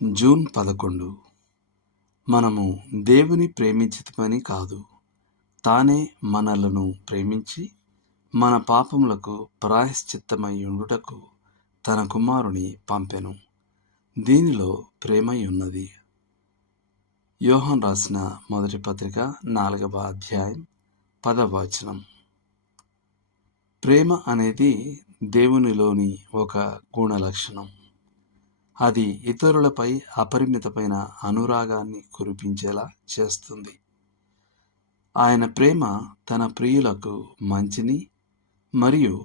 June 11. మనము దేవుని ప్రేమించితిమని కాదు, తానే మనలను ప్రేమించి మన పాపములకు ప్రాయశ్చిత్తమై ఉండుటకు తన కుమారుని పంపెను. దీనిలో ప్రేమ ఉన్నది. యోహాను రాసిన మొదటి పత్రిక 4వ అధ్యాయం 10వ వచనం. ప్రేమ అనేది దేవునిలోని ఒక గుణ లక్షణం. అది ఇతరులపై అపరిమితమైన అనురాగాన్ని కురిపించేలా చేస్తుంది. ఆయన ప్రేమ తన ప్రియులకు మంచిని మరియు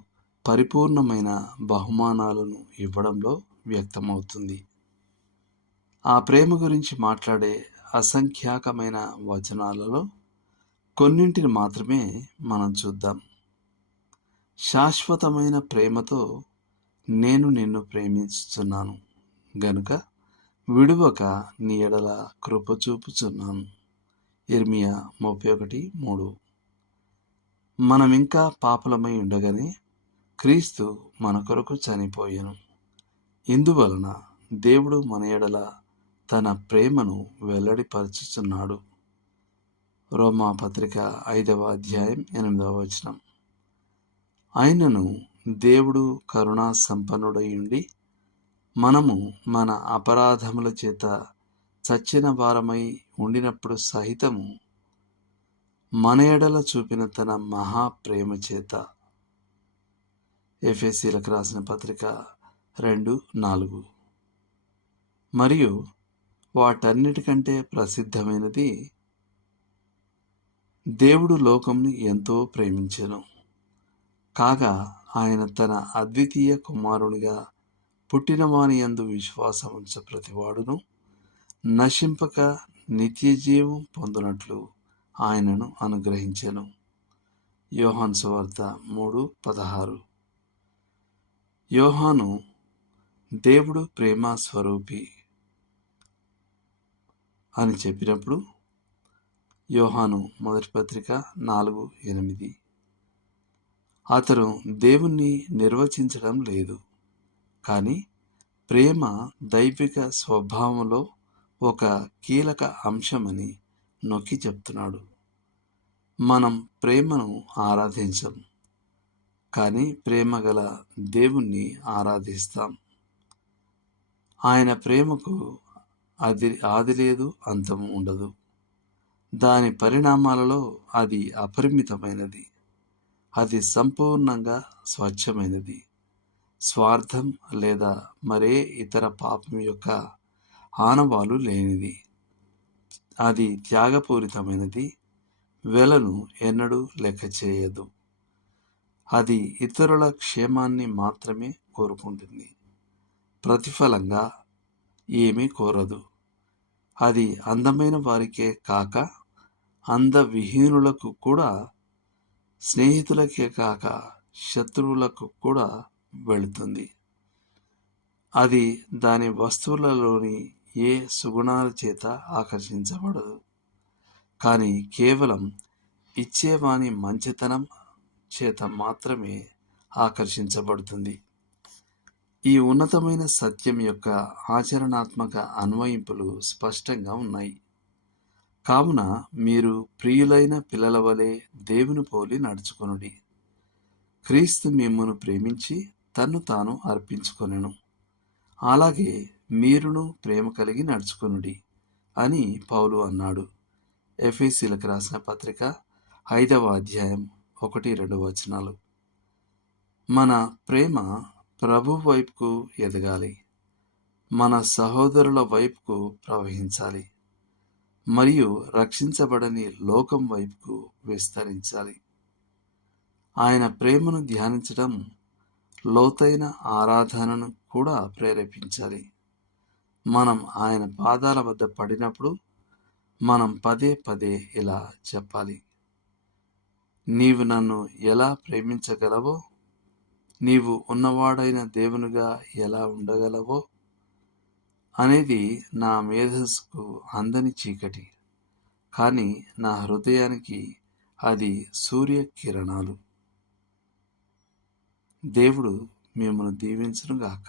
పరిపూర్ణమైన బహుమానాలను ఇవ్వడంలో వ్యక్తమవుతుంది. ఆ ప్రేమ గురించి మాట్లాడే అసంఖ్యాకమైన వచనాలలో కొన్నింటిని మాత్రమే మనం చూద్దాం. శాశ్వతమైన ప్రేమతో నేను నిన్ను ప్రేమిస్తున్నాను గనుక విడువక నీ ఎడల కృప చూపుచున్నాను. ఇర్మియా 31:3. మనమింకా పాపులమై ఉండగానే క్రీస్తు మన కొరకు చనిపోయెను. ఇందువలన దేవుడు మన ఎడల తన ప్రేమను వెల్లడిపరచుచున్నాడు. రోమా పత్రిక 5వ అధ్యాయం 8వ వచనం. ఆయనను దేవుడు కరుణా సంపన్నుడై ఉండి మనము మన అపరాధముల చేత చచ్చిన వారమై ఉండినప్పుడు సహితము మన ఎడల చూపిన తన మహాప్రేమ చేత. ఎఫెసీయులకు రాసిన పత్రిక 2:4. మరియు వాటన్నిటికంటే ప్రసిద్ధమైనది, దేవుడు లోకంను ఎంతో ప్రేమించెను కాగా ఆయన తన అద్వితీయ కుమారునిగా పుట్టిన వాని యందు విశ్వాసముంచు ప్రతివాడును నశింపక నిత్య జీవం పొందునట్లు ఆయనను అనుగ్రహించెను. యోహాను సువార్త 3:16. యోహాను దేవుడు ప్రేమ స్వరూపి అని చెప్పినప్పుడు యోహాను మొదటి పత్రిక 4:8. అతను దేవుణ్ణి నిర్వచించడం లేదు, కానీ ప్రేమ దైవిక స్వభావంలో ఒక కీలక అంశమని నొక్కి చెప్తున్నాడు. మనం ప్రేమను ఆరాధించం, కానీ ప్రేమ గల దేవుణ్ణి ఆరాధిస్తాం. ఆయన ప్రేమకు ఆది లేదు, అంతం ఉండదు. దాని పరిణామాలలో అది అపరిమితమైనది. అది సంపూర్ణంగా స్వచ్ఛమైనది. స్వార్థం లేదా మరే ఇతర పాపం యొక్క ఆనవాలు లేనిది. అది త్యాగపూరితమైనది. వెలను ఎన్నడూ లెక్క చేయదు. అది ఇతరుల క్షేమాన్ని మాత్రమే కోరుకుంటుంది. ప్రతిఫలంగా ఏమీ కోరదు. అది అందమైన వారికే కాక అందవిహీనులకు కూడా, స్నేహితులకే కాక శత్రువులకు కూడా వెళుతుంది. అది దాని వస్తువులలోని ఏ సుగుణాల చేత ఆకర్షించబడదు, కానీ కేవలం ఇచ్చేవాని మంచితనం చేత మాత్రమే ఆకర్షించబడుతుంది. ఈ ఉన్నతమైన సత్యం యొక్క ఆచరణాత్మక అన్వయింపులు స్పష్టంగా ఉన్నాయి. కావున మీరు ప్రియులైన పిల్లల వలె దేవుని పోలి నడుచుకొనుడి. క్రీస్తు మిమ్మును ప్రేమించి తన్ను తాను అర్పించుకొనెను, అలాగే మీరును ప్రేమ కలిగి నడుచుకొనుడి అని పౌలు అన్నాడు. ఎఫెసీయులకు రాసిన పత్రిక 5వ అధ్యాయం 1-2 వచనాలు. మన ప్రేమ ప్రభు వైపుకు ఎదగాలి, మన సహోదరుల వైపుకు ప్రవహించాలి, మరియు రక్షించబడని లోకం వైపుకు విస్తరించాలి. ఆయన ప్రేమను ధ్యానించడం లోతైన ఆరాధనను కూడా ప్రేరేపించాలి. మనం ఆయన పాదాల వద్ద పడినప్పుడు మనం పదే పదే ఇలా చెప్పాలి: నీవు నన్ను ఎలా ప్రేమించగలవో, నీవు ఉన్నవాడైన దేవునిగా ఎలా ఉండగలవో అనేది నా మేధస్సుకు అందని చీకటి, కానీ నా హృదయానికి అది సూర్యకిరణాలు. దేవుడు మిమ్మల్ని దీవించును గాక.